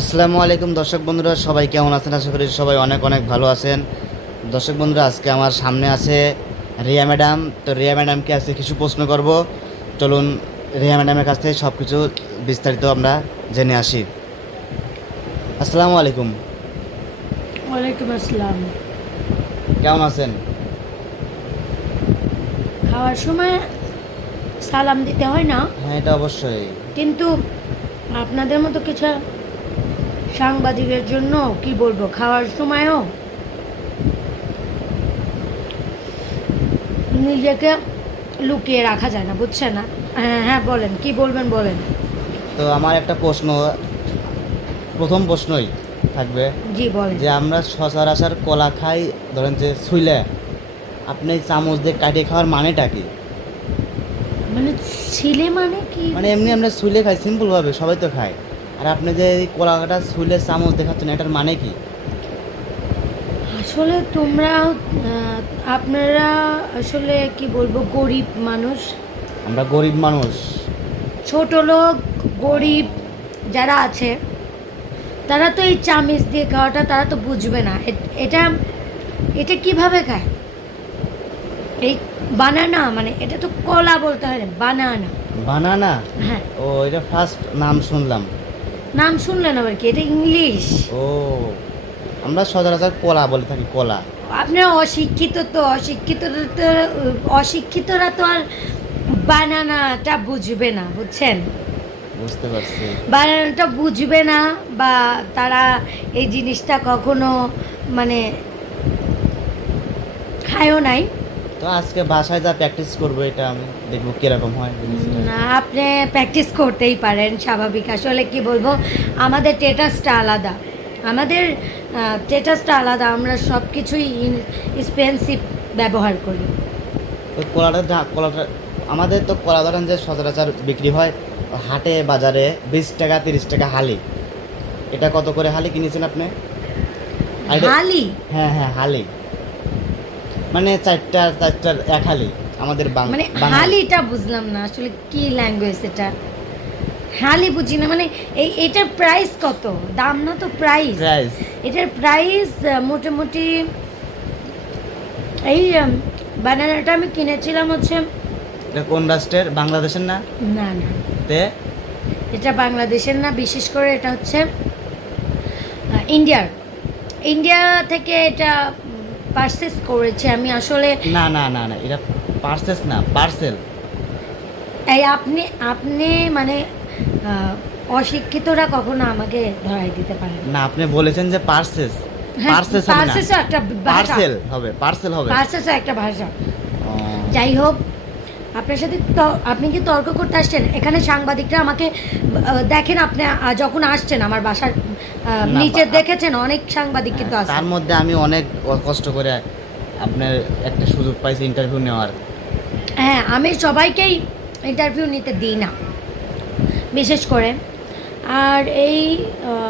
আসসালামু আলাইকুম দর্শক বন্ধুরা সবাই কেমন আছেন? আশা করি সবাই অনেক অনেক ভালো আছেন। দর্শক বন্ধুরা আজকে আমার সামনে আছে রিয়া ম্যাডাম। তো রিয়া ম্যাডামকে আজকে কিছু প্রশ্ন করব। চলুন রিয়া ম্যাডামের কাছ থেকে সব কিছু বিস্তারিত আমরা জেনে আসি। আসসালামু আলাইকুম। ওয়ালাইকুম আসসালাম। কেমন আছেন? খাওয়ার সময় সালাম দিতে হয় না? হ্যাঁ এটা অবশ্যই। কিন্তু আপনাদের মতো কিছু সাংবাদিকের জন্য কি বলব খাওয়ার সময়ও নিজেকে লুকিয়ে রাখা যায় না বুঝছে না? হ্যাঁ হ্যাঁ বলেন কি বলবেন বলেন। তো আমার একটা প্রশ্ন প্রথম প্রশ্নই থাকবে জি বলেন। যে আমরা সচরাচর কলা খাই ধরেন যে ছুইলে আপনি চামচ দিয়ে কাটিয়ে খাওয়ার মানেটা কি? মানে ছিলে মানে কি? মানে এমনি আমরা ছুলে খাই সিম্পলভাবে সবাই তো খায়। আর আপনি যে এই কলাটা ছুলে চামচ দেখাচ্ছেন এটার মানে কি? আসলে তোমরা আপনারা আসলে কি বলব গরিব মানুষ। আমরা গরিব মানুষ। ছোট লোক গরিব যারা আছে তারা তো এই চামিচ দিয়ে খাওয়াটা তারা তো বুঝবে না। এটা এটা কীভাবে খায়? এই বানানা মানে এটা তো কলা বলতে হয় বানানা। বানানা? হ্যাঁ। ও এটা ফার্স্ট নাম শুনলাম। নাম শুনলেন আবার কি? এটা ইংলিশ। ও আমরা সচরাচর কলা বলে থাকি কলা। আপনারা অশিক্ষিত তো অশিক্ষিত তো অশিক্ষিতরা তো আর বানানাটা বুঝবে না বুঝছেন? বুঝতে পারছি। বানানাটা বুঝবে না বা তারা এই জিনিসটা কখনো মানে খায়ও নাই। তো আজকে বাসায় যা প্র্যাকটিস করব এটা আমি দেখব কীরকম হয়। না, আপনি প্র্যাকটিস করতেই পারেন স্বাভাবিক। আসলে কি বলব আমাদের টেটাসটা আলাদা। আমাদের টেটাসটা আলাদা আমরা সব কিছুই এক্সপেন্সিভ ব্যবহার করি। তো কলাটা কলাটা আমাদের তো কলা ধরেন যে সচরাচর বিক্রি হয় হাটে বাজারে বিশ টাকা তিরিশ টাকা হালি। এটা কত করে হালি কিনেছেন আপনি? হালি? হ্যাঁ হ্যাঁ হালি। মানে চারটা চারটার এক হালি আমাদের মানে হালিটা বুঝলাম না আসলে কি ল্যাঙ্গুয়েজ এটা? হালি বুঝি না মানে এই এটার প্রাইস কত? দাম না তো প্রাইস প্রাইস এটার প্রাইস মোটামুটি এই বানানাটা আমি কিনেছিলাম হচ্ছে এটা কোন রাষ্ট্রের? বাংলাদেশের না? না না। তে? এটা বাংলাদেশের না বিশেষ করে এটা হচ্ছে ইন্ডিয়ার। ইন্ডিয়া থেকে এটা পারচেস করেছি আমি আসলে না না না না এটা পার্সেস না পার্সেল এই আপনি আপনি মানে অশিক্ষিতরা কখনো আমাকে ধরাই দিতে পারে না। আপনি বলেছেন যে পার্সেস পার্সেস পার্সেস একটা পার্সেল হবে পার্সেল হবে। পার্সেস একটা ভাষা। যাই হোক আপনার সাথে আপনি কি তর্ক করতে আসছেন? এখানে সাংবাদিকরা আমাকে দেখেন আপনি যখন আসছেন আমার বাসার নিচে দেখেছেন অনেক সাংবাদিক কিন্তু আছে। তার মধ্যে আমি অনেক কষ্ট করে আপনার একটা সুযোগ পাইছি ইন্টারভিউ নেওয়ার। হ্যাঁ আমি সবাইকেই ইন্টারভিউ নিতে দিই না বিশেষ করে। আর এই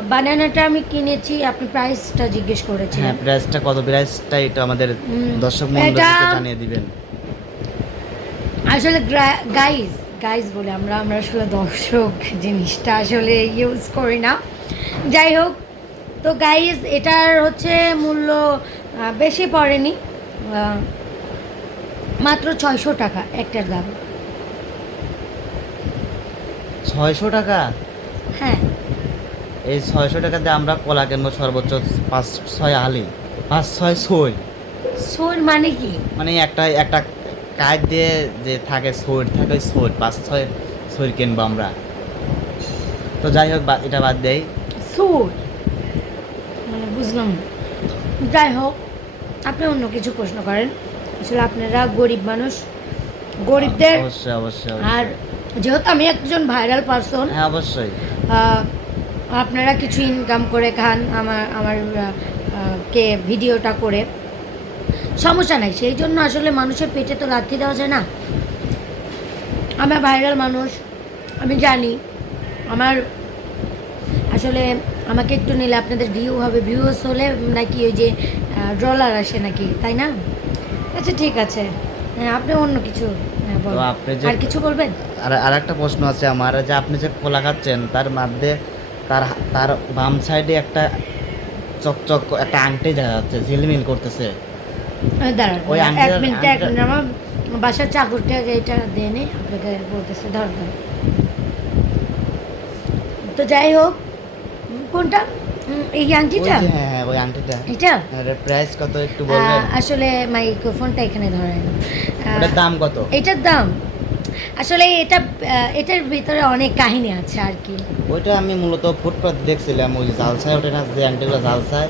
বানানাটা আমি কিনেছি আপনি প্রাইসটা জিজ্ঞেস করেছেন হ্যাঁ প্রাইসটা কত? প্রাইসটা এটা আমাদের দর্শক মন্ডলীকে এটা- জানিয়ে দিবেন। আসলে গাইজ গাইজ বলে আমরা আমরা আসলে দর্শক জিনিসটা আসলে ইউজ করি না। যাই হোক তো গাইজ এটার হচ্ছে মূল্য বেশি পড়েনি। মাত্র ছয়শো টাকা একটার দাম। ছয়শো টাকা? হ্যাঁ। এই ছয়শো টাকাতে আমরা কলা কিনবো সর্বোচ্চ পাঁচ ছয় আলি পাঁচ ছয় ছই সোর মানে কি? মানে একটা একটা কাজ দিয়ে যে থাকে ছই থাকে ওই ছই পাঁচ ছয় ছই কিনবো আমরা। তো যাই হোক এটা বাদ দেই। সুর মানে বুঝলাম যাই হোক আপনি অন্য কিছু প্রশ্ন করেন। আসলে আপনারা গরিব মানুষ। গরিবদের অবশ্যই অবশ্যই আর যেহেতু আমি একজন ভাইরাল পারসন হ্যাঁ অবশ্যই। আপনারা কিছু ইনকাম করে খান আমার আমার কে ভিডিওটা করে। সমস্যা নাই। সেই জন্য আসলে মানুষের পেটে তো লাথি দেওয়া যায় না। আমার ভাইরাল মানুষ আমি জানি। আমার আসলে আমাকে একটু নিলে আপনাদের ভিউ হবে। ভিউস হলে নাকি ওই যে ডলার আসে নাকি তাই না? আচ্ছা ঠিক আছে। হ্যাঁ আপনি অন্য কিছু হ্যাঁ। তো আপনি যে- আর কিছু বলবেন? আর আর একটা প্রশ্ন আছে আমার যে আপনি যে কলা খাচ্ছেন তার মধ্যে তার তার বাম সাইডে একটা চকচক একটা আংটি দেখা যাচ্ছে ঝিলমিল করতেছে। দাঁড়ান এক মিনিট এক মিনিট আমার বাসার চাকরটাকে এটা দিয়ে আপনাকে বলতেছে তো যাই হোক কোনটা? এই আংটিটা? হ্যাঁ হ্যাঁ ওই আংটিটা। এটা? প্রাইস কত একটু বলবেন? আসলে মাইক্রোফোনটা এখানে ধরেন। ওটার দাম কত? এটার দাম? আসলে এটা এটার ভিতরে অনেক কাহিনী আছে আর কি। ওইটা আমি মূলত ফুটপাত দেখছিলাম ওই জালসায় ওঠে না যে আংটিগুলো জালসায়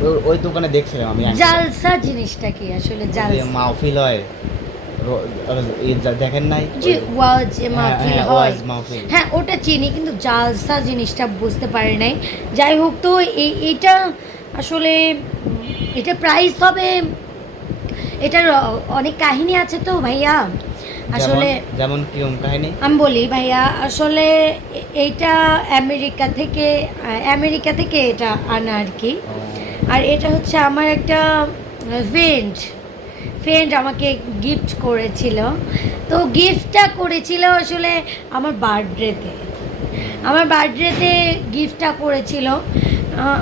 ওই- দোকানে দেখছিলাম আমি জালসা জিনিসটা কি আসলে জালসা? মাহফিল হয়। দেখেন নাই? জি ওয়াজ হ্যাঁ, মাহফিল হ্যাঁ, হয়। হ্যাঁ ওটা চিনি কিন্তু জালসা জিনিসটা বুঝতে পারি নাই। যাই হোক তো এই এইটা আসলে এটা প্রাইস হবে। এটার অনেক কাহিনী আছে তো ভাইয়া। আসলে যেমন- কিরম কাহিনী? আমি বলি ভাইয়া আসলে এ- এইটা আমেরিকা থেকে আমেরিকা থেকে এটা আনা আর কি। আর এটা হচ্ছে আমার একটা ফ্রেন্ড ফ্রেন্ড আমাকে গিফট করেছিল। তো গিফটটা করেছিল আসলে আমার বার্থডেতে আমার বার্থডেতে গিফটটা করেছিল।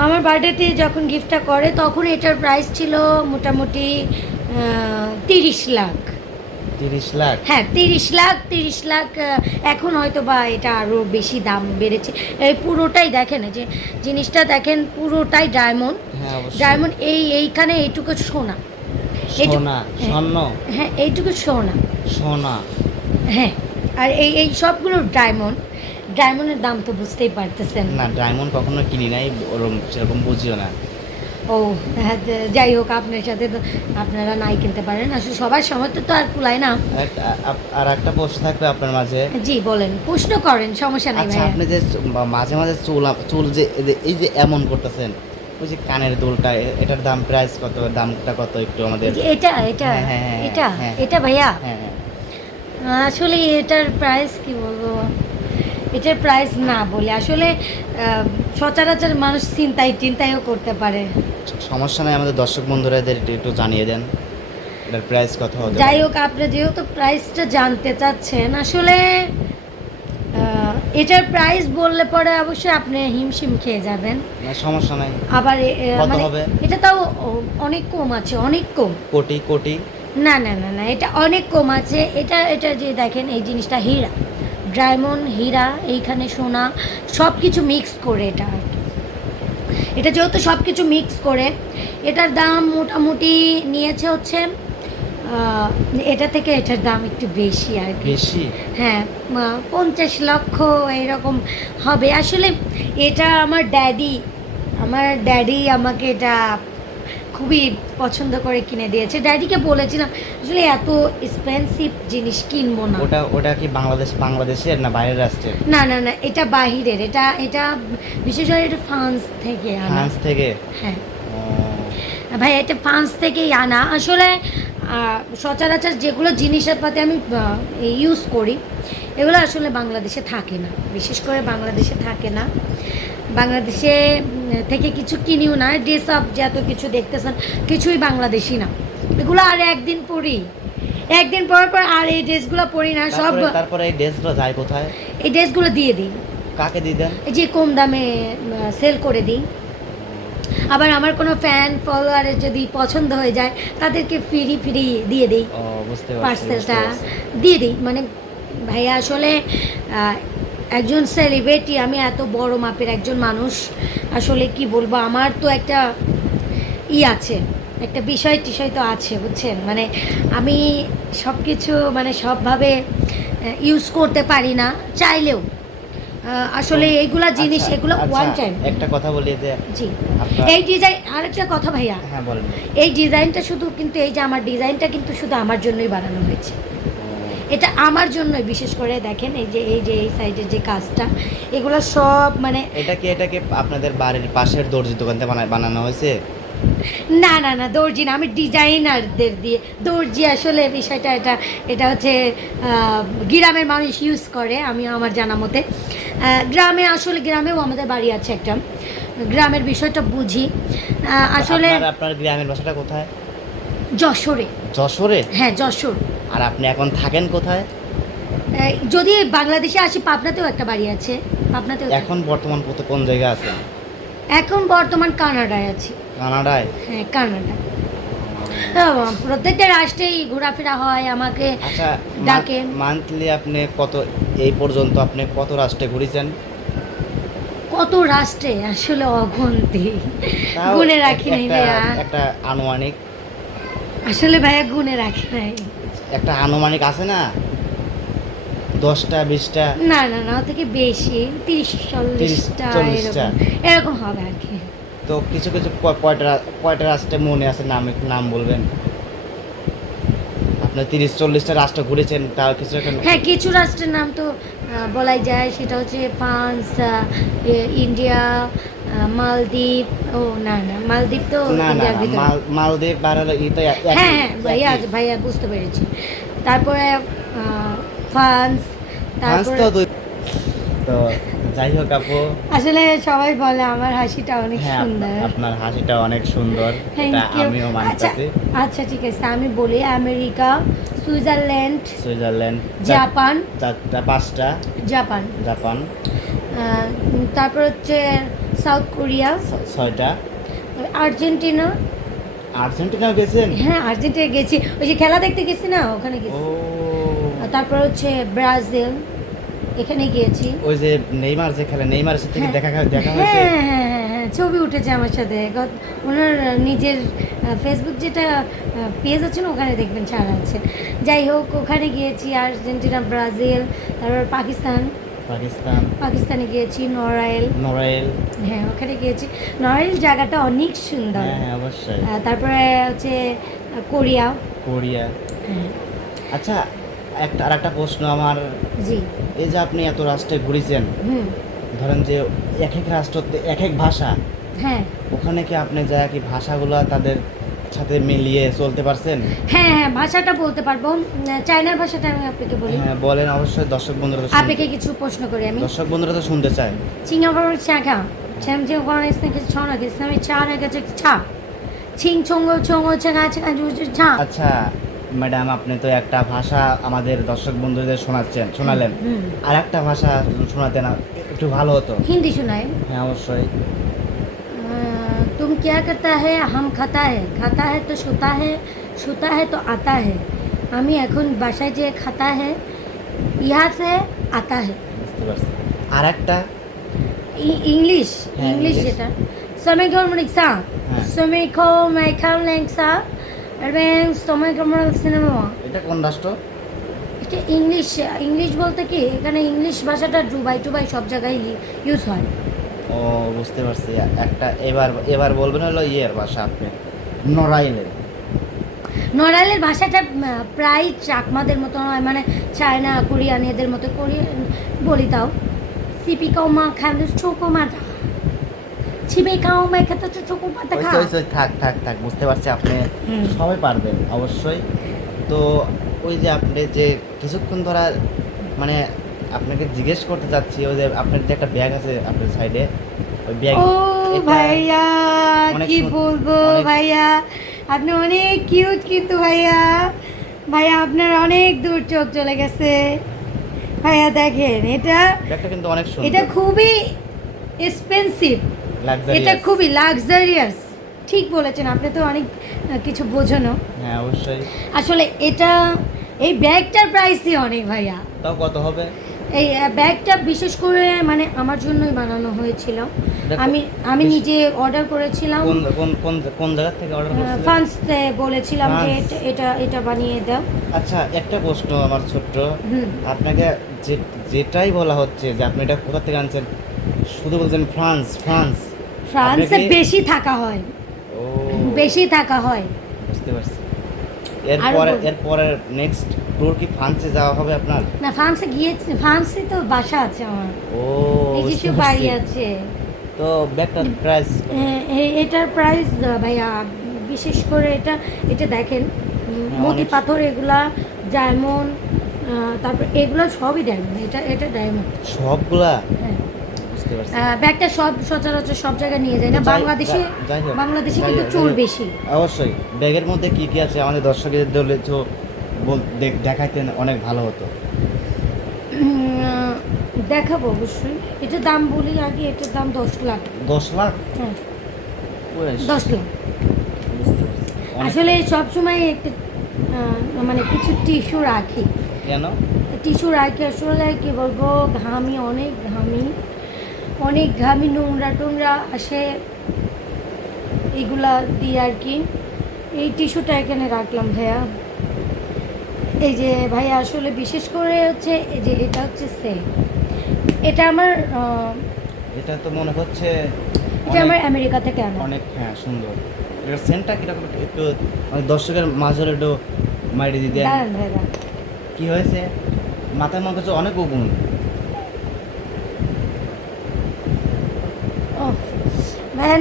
আমার বার্থডেতে যখন গিফটটা করে, তখন এটার প্রাইস ছিল মোটামুটি তিরিশ লাখ। তিরিশ লাখ? হ্যাঁ তিরিশ লাখ তিরিশ লাখ এখন হয়তো বা এটা আরও বেশি দাম বেড়েছে। এই পুরোটাই দেখেন যে জিনিসটা দেখেন পুরোটাই ডায়মন্ড। হ্যাঁ ডায়মন্ড এই এইখানে এইটুকু সোনা। সোনা স্বর্ণ? হ্যাঁ এইটুকু সোনা। সোনা। হ্যাঁ আর এই এই সবগুলো ডায়মন্ড ডায়মন্ডের দাম তো বুঝতেই পারতেছেন। না ডায়মন্ড কখনো কিনি নাই ওরকম সেরকম বুঝিও না। ও হ্যাঁ, যাই হোক আপনার সাথে তো আপনারা নাই কিনতে পারেন। আসলে সবার সামর্থ্য তো আর কুলায় না। আর একটা- প্রশ্ন থাকবে আপনার মাঝে। জি বলেন প্রশ্ন করেন সমস্যা নাই আচ্ছা ভাইয়া। আপনি যে মাঝে মাঝে চুল চুল যে এই যে- এমন করতেছেন ওই যে কানের দুলটা এটার দাম প্রাইস কত দামটা কত একটু আমাদের? এটা এটা হ্যাঁ, হ্যাঁ, এটা। এটা ভাইয়া। আসলে এটার প্রাইস কি বলব? এটার প্রাইস না বলে। আসলে সচরাচর মানুষ চিন্তায় চিন্তায়ও করতে পারে। সমস্যা নাই আমাদের দর্শক বন্ধুরা এদের একটু- জানিয়ে দেন এটার প্রাইস কত হবে যাই হোক আপনি যেহেতু প্রাইসটা জানতে চাচ্ছেন আসলে এটার প্রাইস বললে পরে অবশ্যই আপনি হিমশিম খেয়ে যাবেন। না সমস্যা নাই। আবার মানে? এটা তাও অনেক কম আছে অনেক কম। কোটি কোটি? না না না না এটা অনেক কম আছে। এটা এটা যে দেখেন এই জিনিসটা হীরা। ডায়মন্ড হীরা এইখানে সোনা সব কিছু মিক্স করে এটা আর কি। এটা যেহেতু সব কিছু মিক্স করে এটার দাম মোটামুটি নিয়েছে হচ্ছে এটা থেকে এটার দাম একটু বেশি আর কি। বেশি? হ্যাঁ পঞ্চাশ লক্ষ এরকম হবে। আসলে এটা আমার ড্যাডি আমার ড্যাডি আমাকে এটা খুবই পছন্দ করে কিনে দিয়েছে। ড্যাডিকে বলেছিলাম আসলে এত এক্সপেন্সিভ জিনিস কিনবো না। ওটা ওটা কি বাংলাদেশ বাংলাদেশের না বাইরের রাষ্ট্রের? না না না এটা বাহিরের। এটা এটা বিশেষ করে এটা ফ্রান্স থেকে আনা। ফ্রান্স থেকে? হ্যাঁ। ভাই এটা ফ্রান্স থেকেই আনা। আসলে সচরাচর যেগুলো জিনিসের পাতে আমি ইউজ করি এগুলো আসলে বাংলাদেশে থাকে না। বিশেষ করে বাংলাদেশে থাকে না। বাংলাদেশে থেকে কিছু কিনিও না ড্রেস আপ যত কিছু দেখতেছেন কিছুই বাংলাদেশি না। এগুলো আর একদিন পরি একদিন পর পর আর এই ড্রেসগুলো পরি না সব তারপরে এই ড্রেসগুলো যায় কোথায়? এই ড্রেসগুলো দিয়ে দিই। কাকে দিয়ে দেন? এই যে কম দামে সেল করে দিই। আবার আমার কোনো ফ্যান ফলোয়ারের যদি পছন্দ হয়ে যায় তাদেরকে ফ্রি ফ্রি দিয়ে দিই। ও বুঝতে পারছি পার্সেলটা দিয়ে দিই। মানে ভাইয়া আসলে একজন সেলিব্রিটি আমি এত বড় মাপের একজন মানুষ আসলে কি বলব আমার তো একটা ই আছে একটা বিষয় টিষয় তো আছে বুঝছেন? মানে আমি সব কিছু মানে সবভাবে ইউজ করতে পারি না চাইলেও। আসলে এইগুলা জিনিস আচ্ছা, এগুলো আচ্ছা, ওয়ান টাইম একটা কথা বলি যে জি। এই ডিজাইন আরেকটা কথা ভাইয়া। হ্যাঁ বলেন। এই ডিজাইনটা শুধু কিন্তু এই যে আমার ডিজাইনটা কিন্তু শুধু আমার জন্যই বানানো হয়েছে। এটা আমার জন্যই বিশেষ করে দেখেন এই যে এই যে এই সাইডের যে কাজটা এগুলো সব মানে এটা কি এটা কি আপনাদের বাড়ির পাশের দর্জি দোকান থেকে বানানো হয়েছে? না না না দর্জি না আমি ডিজাইনারদের দিয়ে। দর্জি আসলে বিষয়টা এটা এটা হচ্ছে গ্রামের মানুষ ইউজ করে আমি আমার জানা মতে। গ্রামে আসলে গ্রামেও আমাদের বাড়ি আছে একটা। গ্রামের বিষয়টা বুঝি। আসলে আপনার গ্রামের বাসাটা কোথায়? যশোরে। যশোরে? হ্যাঁ যশোর। আর আপনি এখন থাকেন কোথায়? যদি বাংলাদেশে আসি পাবনাতেও একটা বাড়ি আছে। আপনাদের এখন বর্তমান কত কোন জায়গায় আছেন? এখন বর্তমান কানাডায় আছি। কানাডায়? হ্যাঁ কানাডা প্রত্যেকটা রাষ্ট্রেই ঘোরাফেরা হয় আমাকে আচ্ছা ডাকে। মান্থলি আপনি কত এই পর্যন্ত আপনি কত রাষ্ট্রে ঘুরেছেন? কত রাষ্ট্রে? আসলে অগন্তি। গুনে রাখি নাই ভাইয়া। একটা আনুমানিক। আসলে ভাইয়া গুনে রাখি নাই। একটা আনুমানিক আছে না? দশটা বিশটা? না না না থেকে বেশি তিরিশ চল্লিশটা চল্লিশটা। এরকম। হবে আর কি। তো কিছু কিছু কয়টা কয়টা রাষ্ট্রে মনে আছে নাম একটু নাম বলবেন? আপনি তিরিশ চল্লিশটা রাষ্ট্র ঘুরেছেন তার কিছু একটা হ্যাঁ কিছু রাষ্ট্রের নাম তো বলাই যায়। সেটা হচ্ছে ফ্রান্স ইন্ডিয়া মালদ্বীপ ও না না মালদ্বীপ তো মালদ্বীপ হ্যাঁ হ্যাঁ ভাইয়া ভাইয়া বুঝতে পেরেছি। তারপরে ফ্রান্স তারপরে তো যাই হোক আপু। আসলে সবাই বলে আমার হাসিটা অনেক হ্যাঁ সুন্দর। আপনার হাসিটা অনেক সুন্দর এটা. আমিও আচ্ছা মানতেছি। আচ্ছা ঠিক আছে আমি বলি আমেরিকা সুইজারল্যান্ড সুইজারল্যান্ড জাপান। চারটা পাঁচটা। জাপান। জাপান। তারপর হচ্ছে সাউথ কোরিয়া। ছয়টা। আর্জেন্টিনা। আর্জেন্টিনাও গেছেন? হ্যাঁ আর্জেন্টিনা গেছি। ওই যে খেলা দেখতে গেছি না? ওখানে ও। গেছি তারপর হচ্ছে ব্রাজিল। এখানে গিয়েছি। ওই যে নেইমার যে খেলে নেইমারের সাথে হ্যাঁ। দেখা দেখা হ্যাঁ হয়েছে হ্যাঁ হ্যাঁ হ্যাঁ ছবি উঠেছে আমার সাথে। ওনার নিজের ফেসবুক যেটা পেজ আছে না ওখানে দেখবেন ছাড়া আছে। যাই হোক ওখানে গিয়েছি আর্জেন্টিনা ব্রাজিল তারপর পাকিস্তান। পাকিস্তান। পাকিস্তানে গিয়েছি নড়াইল। নড়াইল। হ্যাঁ ওখানে গিয়েছি। নড়াইল জায়গাটা অনেক সুন্দর। হ্যাঁ হ্যাঁ অবশ্যই। তারপরে হচ্ছে কোরিয়া। কোরিয়া। হ্যাঁ। আচ্ছা একটা আর একটা প্রশ্ন আমার। জি। এই যে আপনি এত রাষ্ট্রে ঘুরেছেন হুম। ধরেন যে এক এক রাষ্ট্রতে এক এক ভাষা হ্যাঁ। ওখানে কি আপনি যা কি ভাষাগুলো তাদের সাথে মিলিয়ে চলতে পারছেন? হ্যাঁ হ্যাঁ ভাষাটা বলতে পারব। চায়নার ভাষাটা আমি আপনাকে বলি। হ্যাঁ বলেন অবশ্যই দর্শক বন্ধুরা আপনাকে কিছু প্রশ্ন করি আমি। দর্শক বন্ধুরা তো শুনতে চায়। সিঙ্গাপুর শাখা ছেমঝে গড় ইসলামকে ছড়া ইসলামে চার গেছে ছা। ছিং ছঙ্গ ছঙ্গ ছেগা ছেগা জুজু ছা। আচ্ছা ম্যাডাম আপনি তো একটা ভাষা আমাদের দর্শক বন্ধুদের শোনাচ্ছেন শোনালেন। আর একটা ভাষা না একটু ভালো হতো। হিন্দি শোনায়। হ্যাঁ অবশ্যই। तुम क्या करता है हम खाता है खाता है तो सोता है सोता है तो आता है আমি এখন বাসায় যে খাতা है यहाँ से आता है বুঝতে পারছি আর একটা ই- ইংলিশ হ্যাঁ, ইংলিশ ইংলিশ। যেটা সময় কম রিক্সা হ্যাঁ। সময় কম মেখাল লেংসা এবং সময় কম সিনেমা এটা কোন রাষ্ট্র এটা ইংলিশ ইংলিশ বলতে কি এখানে ইংলিশ ভাষাটা ডুবাই টুবাই সব জায়গায় ইউজ হয় ও বুঝতে পারছি। একটা এবার এবার বলবেন হলো ইয়ের ভাষা আপনি নড়াইলের। নড়াইলের ভাষাটা প্রায় চাকমাদের মতো নয় মানে চায়না কোরিয়ান এদের মতো কোরিয়ান বলি তাও। সিপিকাও মা খান্দু চোখো মাটা ছিপিকাও মা খেতে চোখো মাটা ওই খা থাক থাক থাক বুঝতে পারছি আপনি সবাই পারবেন অবশ্যই। তো ওই যে আপনি যে কিছুক্ষণ ধরা মানে আপনাকে জিজ্ঞেস করতে চাচ্ছি ওই যে আপনার যে একটা ব্যাগ আছে আপনার সাইডে ওই ব্যাগ ও ভাইয়া কি বলব ভাইয়া? আপনি অনেক কিউট কিন্তু ভাইয়া। ভাইয়া আপনার অনেক দূর চোখ চলে গেছে। ভাইয়া দেখেন এটা ব্যাগটা কিন্তু অনেক সুন্দর। এটা খুবই এক্সপেন্সিভ এটা খুবই লাক্সারিয়াস ঠিক বলেছেন আপনি তো অনেক কিছু বোঝানো। হ্যাঁ অবশ্যই। আসলে এটা এই ব্যাগটার প্রাইসই অনেক ভাইয়া। তাও কত হবে? এই ব্যাগটা বিশেষ করে মানে আমার জন্যই বানানো হয়েছিল। আমি আমি নিজে অর্ডার করেছিলাম। কোন কোন কোন জায়গা থেকে অর্ডার করছিলেন ফ্রান্সতে বলেছিলাম যে এটা- এটা বানিয়ে দাও। আচ্ছা একটা প্রশ্ন আমার ছোট্ট। আপনাকে যে যেটাই বলা হচ্ছে যে আপনি এটা কোথা থেকে আনছেন শুধু বলছেন ফ্রান্স ফ্রান্স। ফ্রান্সে বেশি থাকা হয়। ও। বেশি থাকা হয়। বুঝতে পারছি। এরপরে এরপরে নেক্সট ট্যুর কি ফ্রান্সে যাওয়া হবে আপনার? না ফ্রান্সে গিয়েছি ফ্রান্সে তো বাসা আছে আমার। ও বুঝতে বাড়ি আছে। তো ব্যাগটার প্রাইস। এটার প্রাইস ভাইয়া বিশেষ করে এটা এটা দেখেন উম, হ্যাঁ, পাথর এগুলা ডায়মন্ড তারপর এগুলো সবই ডায়মন্ড। এটা এটা ডায়মন্ড। সবগুলা? হ্যাঁ। ব্যাগটা সব সচরাচর সব জায়গায় নিয়ে যায় না। বাংলাদেশে বাংলাদেশে কিন্তু চোর বেশি। অবশ্যই। ব্যাগের মধ্যে কি কি আছে? আমাদের দর্শকদের দলে তো দেখাইতেন অনেক ভালো হতো। দেখাবো অবশ্যই। এটার দাম বলি আগে এটার দাম দশ লাখ। দশ লাখ? হ্যাঁ। দশ লাখ। আসলে সবসময় একটা মানে কিছু টিস্যু রাখি। কেন? টিস্যু রাখি আসলে কি বলব ঘামি অনেক ঘামি অনেক ঘামি নোংরা টোংরা আসে। এগুলা দিয়ে আর কি। এই টিস্যুটা এখানে রাখলাম ভাইয়া। এই যে ভাই আসলে বিশেষ করে হচ্ছে এই যে এটা হচ্ছে সে এটা আমার এটা তো মনে হচ্ছে এটা আমার আমেরিকা থেকে আনা। অনেক হ্যাঁ সুন্দর। এটার সেন্টটা কীরকম একটু মানে দর্শকের মাঝে একটু মাইরে ভাইয়া। কি হয়েছে? মাথার মধ্যে হচ্ছে অনেক উগুন।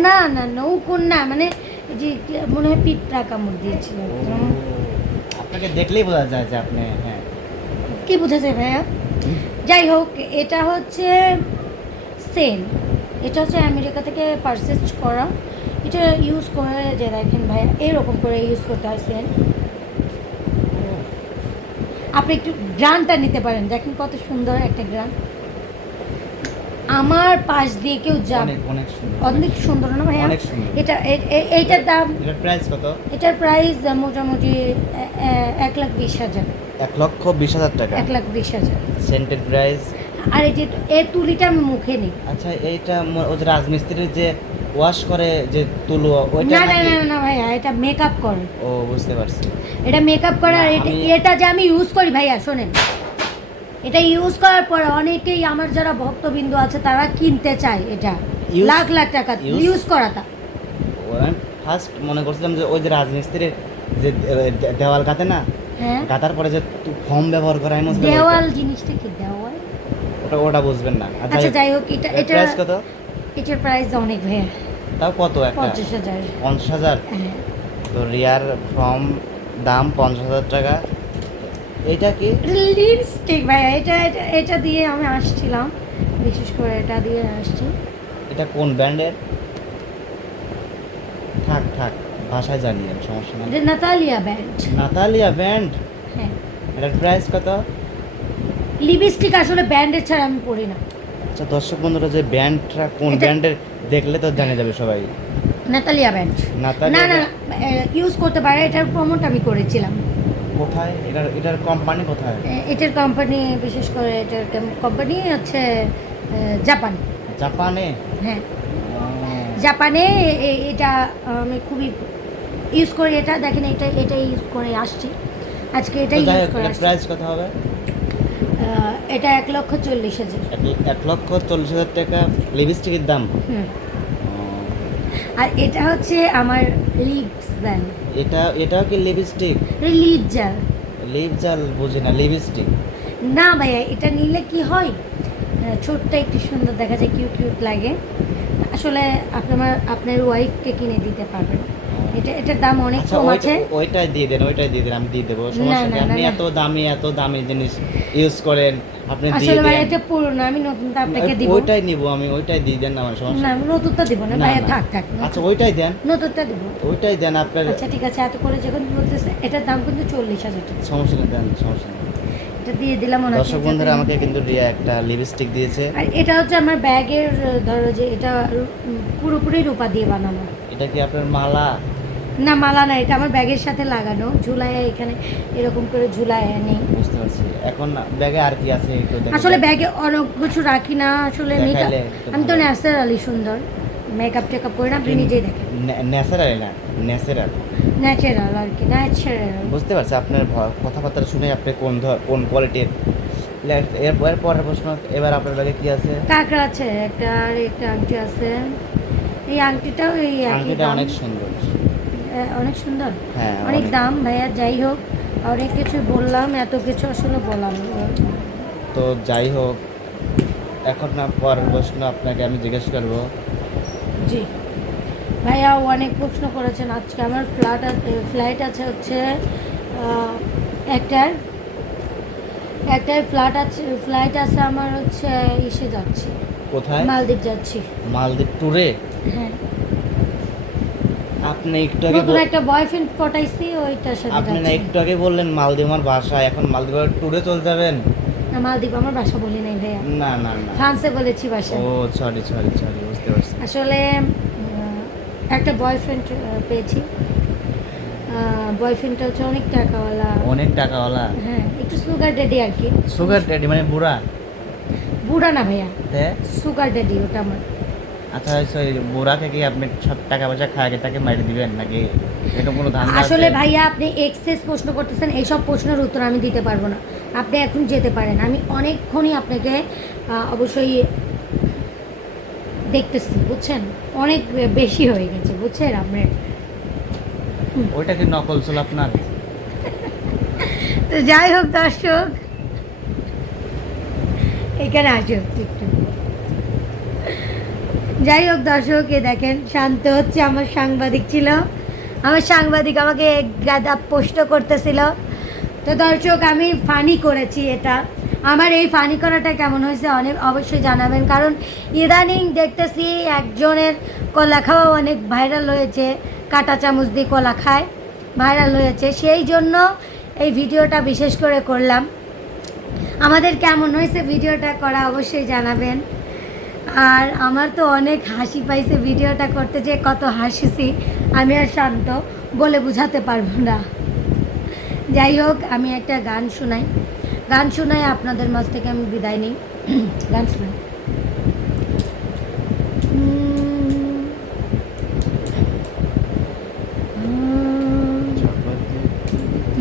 না না নৌকুন না মানে যে মনে হয় পিঠটা কামড় দিয়েছিল। আপনাকে দেখলেই বোঝা যায় যে আপনি হ্যাঁ। কি বুঝেছে ভাইয়া? যাই হোক, এটা হচ্ছে সেল এটা হচ্ছে আমেরিকা থেকে পারচেজ করা। এটা ইউজ করে যে দেখেন ভাইয়া, এরকম করে ইউজ করতে হয় সেল আপনি একটু গ্রানটা নিতে পারেন। দেখেন কত সুন্দর একটা গ্রান। আমার পাশ দিয়ে কেউ যাবে। অনেক সুন্দর। না ভাইয়া। এটা এইটার দাম এটার প্রাইস কত? এটার প্রাইস মোটামুটি এক লাখ বিশ হাজার। এক লক্ষ বিশ হাজার টাকা? এক লাখ বিশ হাজার। সেন্টের প্রাইস আর এই যে এর তুলিটা আমি মুখে নিই। আচ্ছা এইটা যে রাজমিস্ত্রির যে ওয়াশ করে যে তুলো ওইটা না না না না ভাইয়া এটা মেকআপ করে। ও বুঝতে পারছি। এটা মেকআপ করে আর এটা এটা যে আমি ইউজ করি ভাইয়া শোনেন। এটা ইউজ করার পরে অনেকেই আমার যারা ভক্তবিন্দু আছে তারা কিনতে চায় এটা। লাখ লাখ টাকা ইউজ করাটা। ফার্স্ট মনে করছিলাম যে ওই যে রাজমিস্ত্রির যে দেওয়াল কাটে না হ্যাঁ। কাটার পরে যে ফর্ম ব্যবহার করা হয় দেওয়াল জিনিসটা কি দেওয়াল? ওটা ওটা বুঝবেন না। আচ্ছা যাই হোক এটা এটা প্রাইস কত? এটার প্রাইস অনেক ভাইয়া। তাও কত একটা? পঞ্চাশ হাজার। পঞ্চাশ হাজার? হ্যাঁ। তো রিয়ার ফর্ম দাম পঞ্চাশ হাজার টাকা। এইটা কি লিপস্টিক ভাই এটা এটা এটা দিয়ে আমি আসছিলাম। বিশেষ করে এটা দিয়ে আসছি। এটা কোন ব্র্যান্ডের? থাক থাক ভাষায় জানিয়ে সমস্যা নেই। এটা নাতালিয়া ব্যান্ড নাতালিয়া ব্র্যান্ড হ্যাঁ। এটার প্রাইস কত? লিপস্টিক আসলে ব্যান্ডের ছাড়া আমি পরি না। আচ্ছা দর্শক বন্ধুরা যে ব্র্যান্ডটা কোন ব্র্যান্ডের দেখলে তো জানা যাবে সবাই। নাতালিয়া নাতালিয়া না না ইউজ করতে পারে এটার প্রমোট আমি করেছিলাম। কোথায়? এটার এটার কোম্পানি কোথায়? এটার কোম্পানি বিশেষ করে এটার কোম্পানি হচ্ছে জাপান জাপানে হ্যাঁ। জাপানে এটা আমি খুবই ইউজ করি এটা। দেখেন এটা এটা ইউজ করে আসছি। আজকে এটা তো যাই ইউজ করে প্রাইস কত হবে? এটা এক লক্ষ চল্লিশ হাজার। এক- লক্ষ চল্লিশ হাজার টাকা লিপস্টিকের দাম? হুম। আর এটা হচ্ছে আমার লিপস জেল এটা এটাও কি লিপস্টিক লিপ জেল লিপ জাল বুঝি না লিপস্টিক না ভাইয়া এটা নিলে কি হয়? ছোট্ট একটু সুন্দর দেখা যায় কিউট কিউট লাগে। আসলে আপনার আপনার ওয়াইফকে কিনে দিতে পারবেন। এটা এটার দাম অনেক আচ্ছা কম আছে। ওইটাই দিয়ে দেন ওইটাই দিয়ে দেন আমি দিয়ে দেবো সমস্যা নেই। আপনি। এত দামি এত দামি জিনিস ইউজ করেন আপনি আসলে ভাই এটা পুরনো আমি নতুনটা আপনাকে দিব। ওইটাই নিব আমি ওইটাই দিয়ে দেন আমার সমস্যা। না আমি নতুনটা দিব না না, থাক থাক আচ্ছা ওইটাই দেন। নতুনটা দিব। ওইটাই দেন আপনার আচ্ছা ঠিক আছে এত করে যখন বলতেছে এটার দাম কিন্তু চল্লিশ হাজার টাকা। সমস্যা নেই দেন সমস্যা এটা দিয়ে দিলাম ওনাকে দর্শক বন্ধুরা আমাকে কিন্তু রিয়া একটা লিপস্টিক দিয়েছে। আর এটা হচ্ছে আমার ব্যাগের ধরো যে এটা পুরোপুরি রূপা দিয়ে বানানো। এটা কি আপনার মালা? না মালা না এটা আমার ব্যাগের সাথে লাগানো। ঝুলায় এখানে এরকম করে ঝুলায় নেই। বুঝতে পারছি। এখন ব্যাগে আর কি আছে? আসলে ব্যাগে অনেক কিছু রাখি না আসলে মেকআপ আমি তো। ন্যাচারালি সুন্দর। মেকআপ টেকআপ করি না আপনি নিজেই দেখেন। ন্যা- ন্যাচারাল না ন্যাচারাল। ন্যাচারাল আর কি ন্যাচারাল। বুঝতে পারছি আপনার কথাবার্তা শুনে আপনি কোন ধর কোন কোয়ালিটির এর এর পরের প্রশ্ন এবার আপনার ব্যাগে কি আছে? কাঁকড়া আছে একটা আর একটা আংটি আছে। এই আংটিটাও এই আংটিটা অনেক সুন্দর। অনেক সুন্দর। হ্যাঁ অনেক। দাম ভাইয়া যাই হোক অনেক কিছু বললাম এত কিছু আসলে বললাম তো যাই হোক এখন না পরের প্রশ্ন আপনাকে আমি জিজ্ঞেস করব। জি। ভাইয়া অনেক প্রশ্ন করেছেন। আজকে আমার ফ্লাইট ফ্লাইট আছে হচ্ছে একটার একটার ফ্লাইট আছে ফ্লাইট আছে আমার হচ্ছে ইসে যাচ্ছি। কোথায়? মালদ্বীপ যাচ্ছি। মালদ্বীপ ট্যুরে হ্যাঁ। আপনি একটু আগে নতুন একটা বয়ফ্রেন্ড পটাইছি ওইটার সাথে আপনি না একটু আগে বললেন মালদ্বীপ আমার বাসা এখন মালদ্বীপ ট্যুরে চলে যাবেন? না মালদ্বীপ আমার বাসা বলি নাই ভাইয়া। না না না। ফ্রান্সে বলেছি বাসা। ও সরি সরি সরি বুঝতে পারছি। আসলে একটা বয়ফ্রেন্ড পেয়েছি। বয়ফ্রেন্ডটা হচ্ছে অনেক টাকাওয়ালা। অনেক টাকাওয়ালা? হ্যাঁ একটু সুগার ড্যাডি আর কি। সুগার ড্যাডি মানে বুড়া? বুড়া না ভাইয়া। সুগার ড্যাডি ওটা আমার। আচ্ছা বুড়াকে কি আপনি টাকা পয়সা খায় তাকে মারি দিবেন নাকি? এটা কোনো আসলে ভাইয়া আপনি এক্সেস প্রশ্ন করতেছেন এইসব প্রশ্নের উত্তর আমি দিতে পারব না। আপনি এখন যেতে পারেন আমি অনেকক্ষণই আপনাকে অবশ্যই দেখতেছি বুঝছেন? অনেক বেশি হয়ে গেছে বুঝছেন আপনার? ওইটা কি নকল ছিল আপনার? তো যাই হোক দর্শক এখানে আসো একটু যাই হোক, দর্শক, এ দেখেন, শান্ত হচ্ছে আমার সাংবাদিক ছিল। আমার সাংবাদিক আমাকে গাদা পোস্ট করতেছিল। তো দর্শক, আমি ফানি করেছি এটা। আমার এই ফানি করাটা কেমন হয়েছে অনেক অবশ্যই জানাবেন। কারণ ইদানিং দেখতেছি একজনের কলা খাওয়া অনেক ভাইরাল হয়েছে। কাটা চামচ দিয়ে কলা খায় ভাইরাল হয়েছে। সেই জন্য এই ভিডিওটা বিশেষ করে করলাম। আমাদের কেমন হয়েছে ভিডিওটা করা অবশ্যই জানাবেন। আর আমার তো অনেক হাসি পাইছে ভিডিওটা করতে যে কত হাসিছি। আমি আর শান্ত বলে বোঝাতে পারব না। যাই হোক, আমি একটা গান শোনাই। গান শোনাই, আপনাদের মাঝ থেকে আমি বিদায় নিই। গান শোনাই।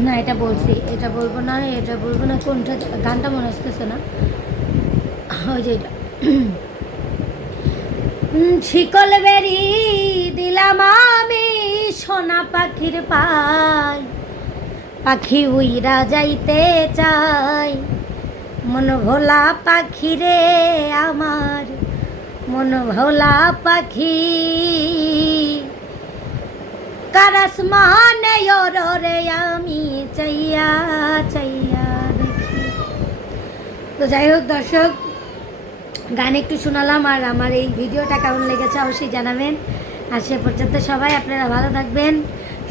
না, এটা বলছি, এটা বলব না, এটা বলব না, কোনটা, গানটা মনে আসতেছে না। ওই যে এটা। শিকল বেরি দিলাম আমি সোনা পাখির পাই পাখি উইরা যাইতে চাই মন ভোলা পাখি রে আমার, মন ভোলা পাখি। কারাস মানে রে আমি চাইয়া চাইয়া দেখি। তো যাই হোক, দর্শক গান একটু শোনালাম আর আমার এই ভিডিওটা কেমন লেগেছে অবশ্যই জানাবেন। আর সে পর্যন্ত সবাই আপনারা ভালো থাকবেন,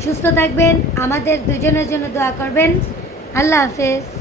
সুস্থ থাকবেন, আমাদের দুজনের জন্য দোয়া করবেন। আল্লাহ হাফেজ।